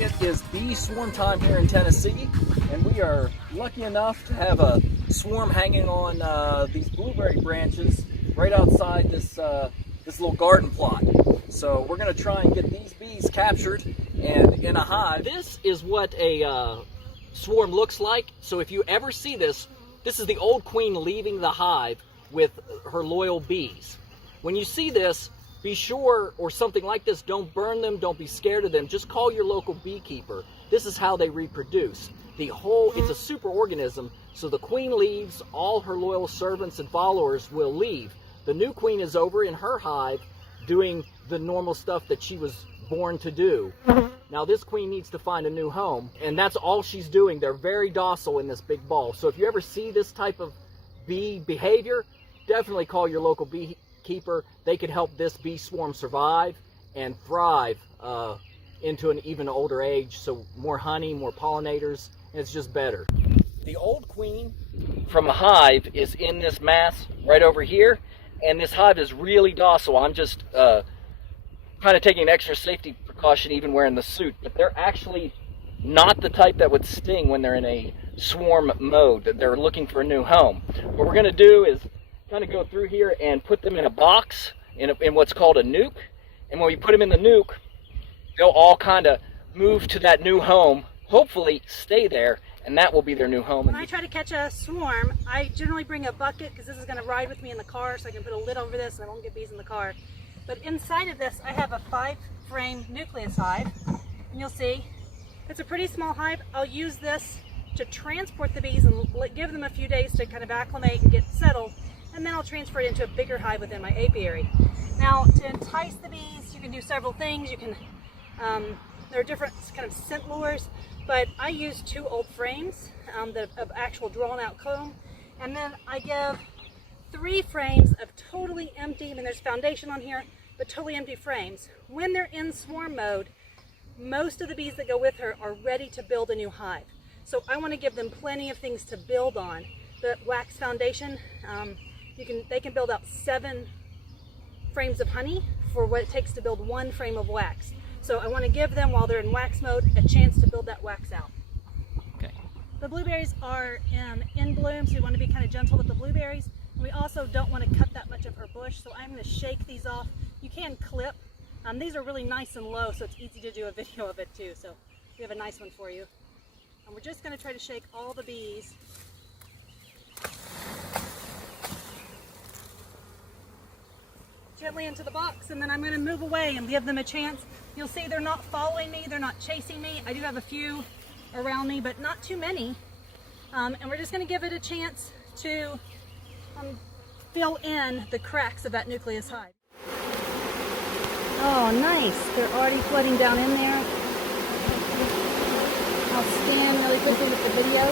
It is bee swarm time here in Tennessee, and we are lucky enough to have a swarm hanging on these blueberry branches right outside this little garden plot. So we're going to try and get these bees captured and in a hive. This is what a swarm looks like. So if you ever see this, this is the old queen leaving the hive with her loyal bees. When you see this, be sure, or something like this, don't burn them, don't be scared of them, just call your local beekeeper. This is how they reproduce. It's a super organism, so the queen leaves, all her loyal servants and followers will leave. The new queen is over in her hive doing the normal stuff that she was born to do. Now this queen needs to find a new home, and that's all she's doing. They're very docile in this big ball. So if you ever see this type of bee behavior, definitely call your local beekeeper. They could help this bee swarm survive and thrive into an even older age, so more honey, more pollinators, and it's just better. The old queen from a hive is in this mass right over here, and this hive is really docile. I'm just kind of taking an extra safety precaution even wearing the suit, but they're actually not the type that would sting when they're in a swarm mode, that they're looking for a new home. What we're going to do is kind of go through here and put them in a box in what's called a nuke, and when we put them in the nuke, they'll all kind of move to that new home, hopefully stay there, and that will be their new home. When I try to catch a swarm, I generally bring a bucket because this is going to ride with me in the car, so I can put a lid over this and I won't get bees in the car. But inside of this, I have a 5-frame nucleus hive, and you'll see it's a pretty small hive. I'll use this to transport the bees and give them a few days to kind of acclimate and get settled, and then I'll transfer it into a bigger hive within my apiary. Now, to entice the bees, you can do several things. You can, there are different kind of scent lures, but I use 2 old frames of actual drawn out comb, and then I give 3 frames of totally empty, I mean there's foundation on here, but totally empty frames. When they're in swarm mode, most of the bees that go with her are ready to build a new hive. So I want to give them plenty of things to build on. The wax foundation, they can build out 7 frames of honey for what it takes to build 1 frame of wax. So I want to give them, while they're in wax mode, a chance to build that wax out. Okay. The blueberries are in bloom, so you want to be kind of gentle with the blueberries. We also don't want to cut that much of her bush, so I'm going to shake these off. You can clip. These are really nice and low, so it's easy to do a video of it too. So we have a nice one for you. And we're just going to try to shake all the bees. Gently into the box, and then I'm going to move away and give them a chance. You'll see they're not following me, they're not chasing me. I do have a few around me, but not too many. And we're just going to give it a chance to fill in the cracks of that nucleus hive. Oh, nice. They're already flooding down in there. I'll stand really quickly with the video.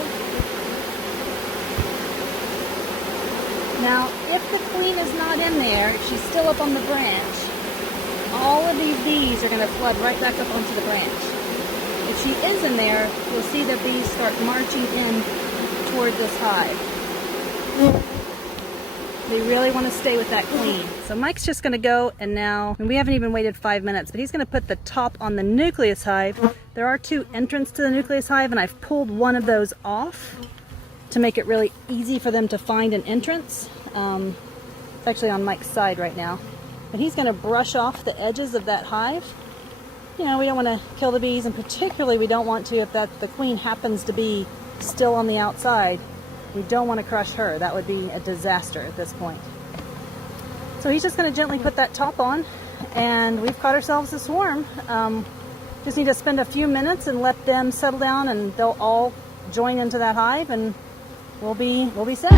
Now, if the queen is not in there, if she's still up on the branch, all of these bees are going to flood right back up onto the branch. If she is in there, you'll see the bees start marching in toward this hive. They really want to stay with that queen. So Mike's just going to go, and now, and we haven't even waited 5 minutes, but he's going to put the top on the nucleus hive. There are 2 entrances to the nucleus hive, and I've pulled one of those off to make it really easy for them to find an entrance. It's actually on Mike's side right now. But he's going to brush off the edges of that hive. You know, we don't want to kill the bees, and particularly we don't want to if the queen happens to be still on the outside. We don't want to crush her. That would be a disaster at this point. So he's just going to gently put that top on, and we've caught ourselves a swarm. Just need to spend a few minutes and let them settle down, and they'll all join into that hive, and we'll be set.